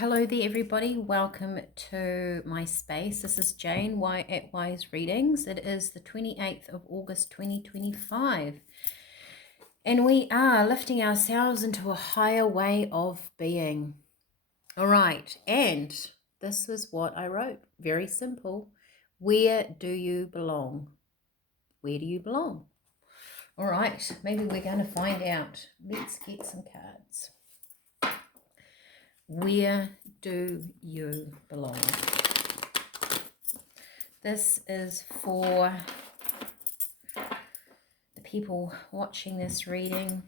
Hello there, everybody. Welcome to my space. This is Jane at Wise Readings. It is the 28th of August 2025, and we are lifting ourselves into a higher way of being. All right, and this is what I wrote. Very simple. Where do you belong? Where do you belong? All right, maybe we're going to find out. Let's get some cards. Where do you belong? This is for the people watching this reading.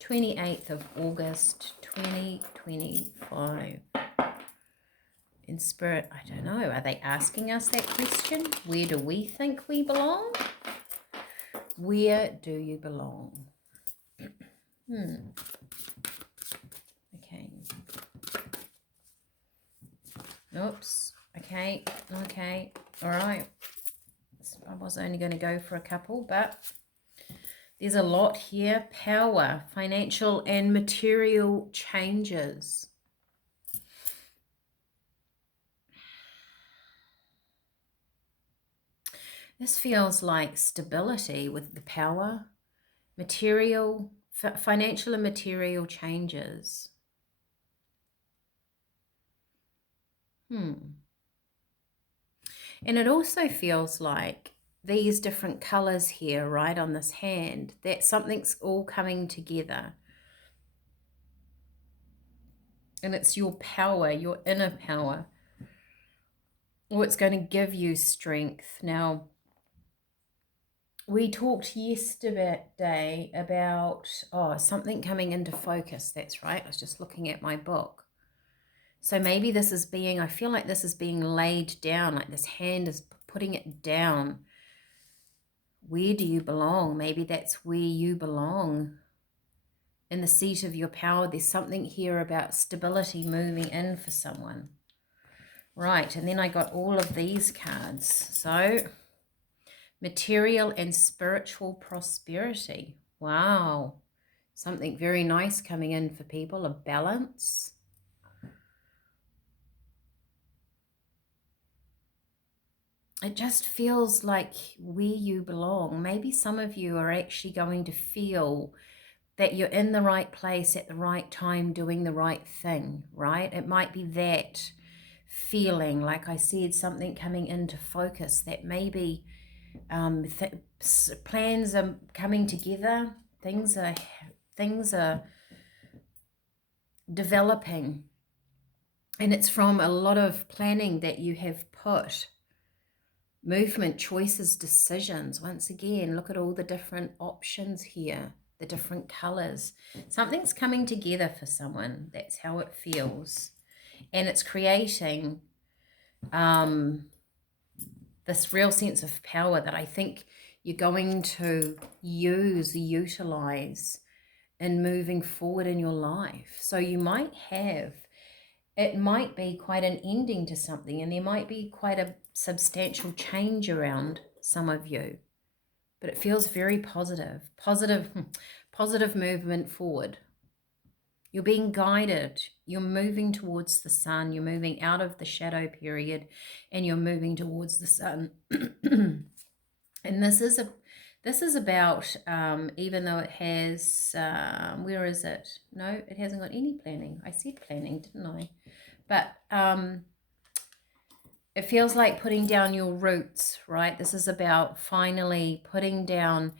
28th of August 2025. In spirit, I don't know, are they asking us that question? Where do we think we belong? Where do you belong? Okay. Oops. Okay. All right. I was only going to go for a couple, but there's a lot here. Power, financial and material changes. This feels like stability with the power, financial and material changes. And it also feels like these different colors here, right, on this hand, that something's all coming together. And it's your power, your inner power, or it's going to give you strength. Now, we talked yesterday about, something coming into focus. That's right. I was just looking at my book. So maybe this is I feel like this is being laid down, like this hand is putting it down. Where do you belong? Maybe that's where you belong. In the seat of your power, there's something here about stability moving in for someone. Right, and then I got all of these cards. So, material and spiritual prosperity. Wow. Something very nice coming in for people, a balance. It just feels like where you belong. Maybe some of you are actually going to feel that you're in the right place at the right time, doing the right thing, right? It might be that feeling, like I said, something coming into focus, that maybe plans are coming together, things are developing, and it's from a lot of planning that you have put. Movement, choices, decisions. Once again, look at all the different options here, the different colors. Something's coming together for someone. That's how it feels. And it's creating this real sense of power that I think you're going to utilize in moving forward in your life. So you might it might be quite an ending to something, and there might be quite a substantial change around some of you, but it feels very positive movement forward. You're being guided. You're moving towards the sun. You're moving out of the shadow period, and you're moving towards the sun. And this is about, even though it has, where is it? No, it hasn't got any planning. I said planning, didn't I? But it feels like putting down your roots, right? This is about finally putting down,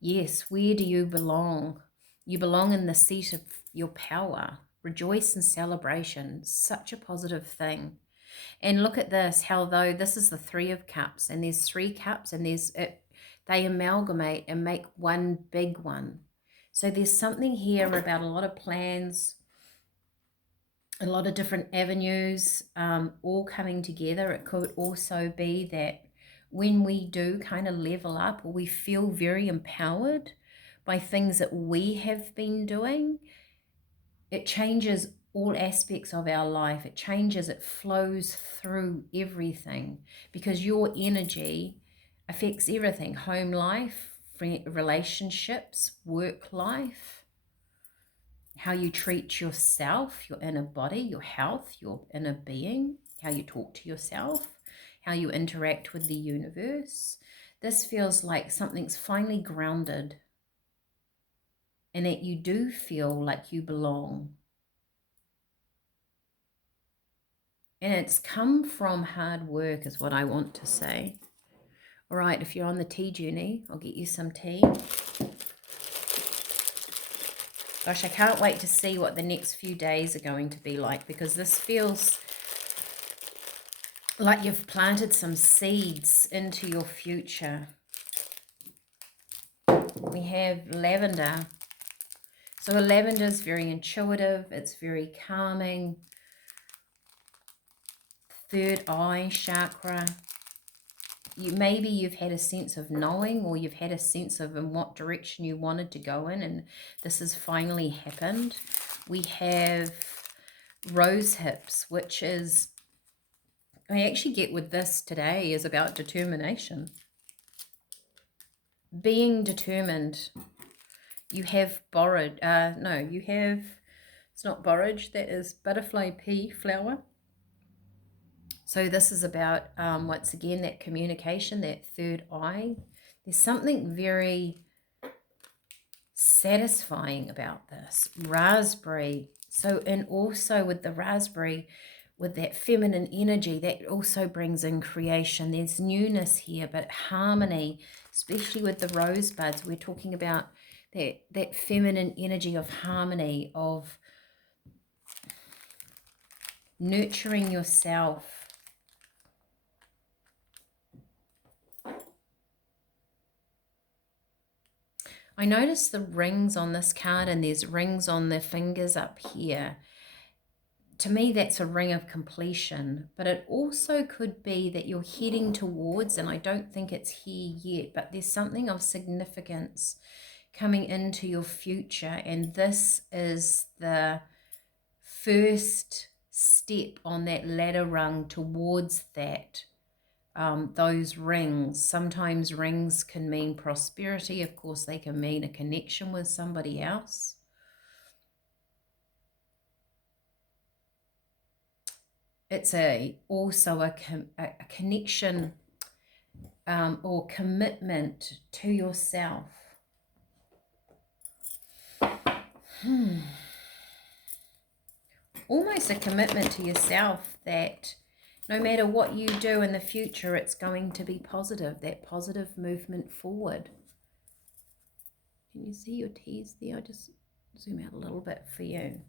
yes, where do you belong? You belong in the seat of your power. Rejoice in celebration. Such a positive thing. And look at this, how though this is the Three of Cups, and there's 3 cups, and they amalgamate and make one big one. So there's something here about a lot of plans, a lot of different avenues, all coming together. It could also be that when we do kind of level up, or we feel very empowered by things that we have been doing, it changes all aspects of our life. It changes, it flows through everything, because your energy affects everything: home life, relationships, work life. how you treat yourself, your inner body, your health, your inner being, how you talk to yourself, how you interact with the universe. This feels like something's finally grounded and that you do feel like you belong. And it's come from hard work is what I want to say. All right, if you're on the tea journey, I'll get you some tea. Gosh, I can't wait to see what the next few days are going to be like, because this feels like you've planted some seeds into your future. We have lavender. So a lavender is very intuitive. It's very calming. Third eye chakra. Maybe you've had a sense of knowing, or you've had a sense of in what direction you wanted to go in, and this has finally happened. We have rose hips, which is, I actually get with this today, is about determination. Being determined. You have borrowed, you have, it's not borage, that is butterfly pea flower. So this is about, once again, that communication, that third eye. There's something very satisfying about this. Raspberry. So, and also with the raspberry, with that feminine energy, that also brings in creation. There's newness here, but harmony, especially with the rosebuds. We're talking about that feminine energy of harmony, of nurturing yourself. I noticed the rings on this card, and there's rings on the fingers up here. To me, that's a ring of completion, but it also could be that you're heading towards, and I don't think it's here yet, but there's something of significance coming into your future, and this is the first step on that ladder rung towards that. Those rings. Sometimes rings can mean prosperity. Of course, they can mean a connection with somebody else. It's also a connection or commitment to yourself. Almost a commitment to yourself that no matter what you do in the future, it's going to be positive, that positive movement forward. Can you see your T's there? I'll just zoom out a little bit for you.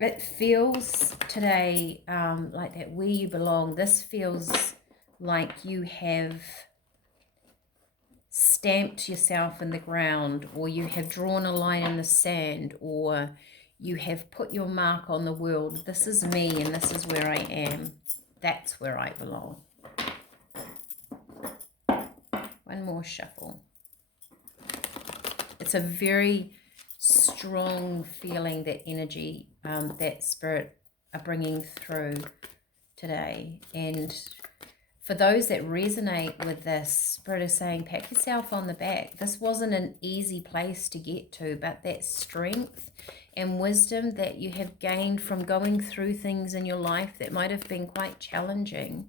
It feels today like that where you belong. This feels like you have stamped yourself in the ground, or you have drawn a line in the sand, or you have put your mark on the world. This is me and this is where I am. That's where I belong. One more shuffle. It's a very strong feeling, that energy, that spirit are bringing through today. And for those that resonate with this, spirit is saying, pat yourself on the back. This wasn't an easy place to get to, but that strength and wisdom that you have gained from going through things in your life that might have been quite challenging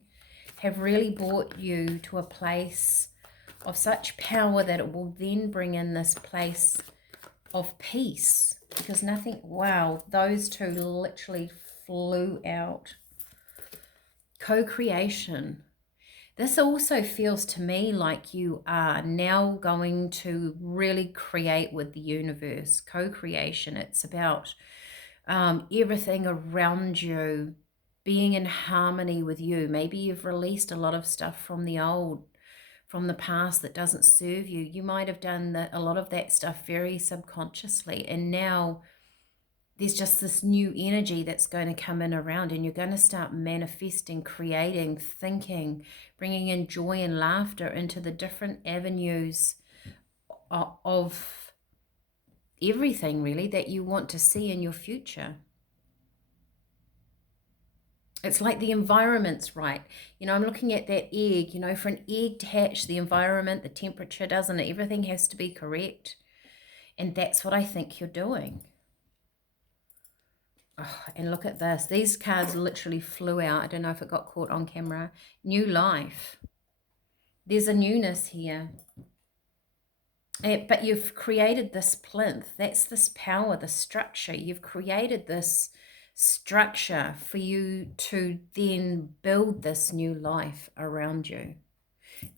have really brought you to a place of such power that it will then bring in this place of peace. Because nothing, wow, those two literally flew out. Co-creation. This also feels to me like you are now going to really create with the universe. Co-creation. It's about everything around you being in harmony with you. Maybe you've released a lot of stuff from the old, from the past that doesn't serve you. You might have done a lot of that stuff very subconsciously, and now there's just this new energy that's going to come in around, and you're going to start manifesting, creating, thinking, bringing in joy and laughter into the different avenues of everything really that you want to see in your future. It's like the environment's right. You know, I'm looking at that egg, you know, for an egg to hatch, the environment, the temperature, doesn't it? Everything has to be correct. And that's what I think you're doing. Oh, and look at this. These cards literally flew out. I don't know if it got caught on camera. New life. There's a newness here. But you've created this plinth. That's this power, the structure. You've created this structure for you to then build this new life around you.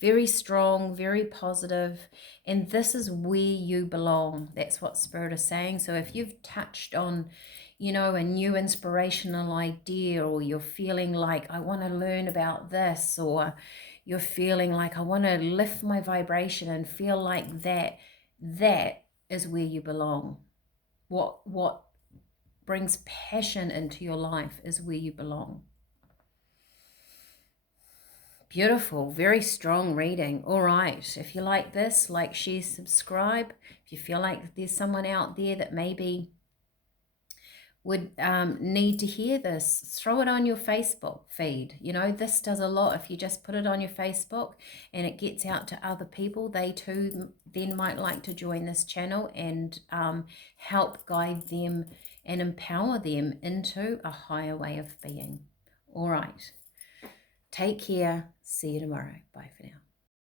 Very strong, very positive, and this is where you belong. That's what Spirit is saying. So if you've touched on, you know, a new inspirational idea, or you're feeling like, I want to learn about this, or you're feeling like, I want to lift my vibration and feel like that is where you belong. What brings passion into your life is where you belong. Beautiful, very strong reading. All right, if you like this, like, share, subscribe. If you feel like there's someone out there that maybe would need to hear this, throw it on your Facebook feed. You know, this does a lot. If you just put it on your Facebook and it gets out to other people, they too then might like to join this channel and help guide them and empower them into a higher way of being. All right. Take care. See you tomorrow. Bye for now.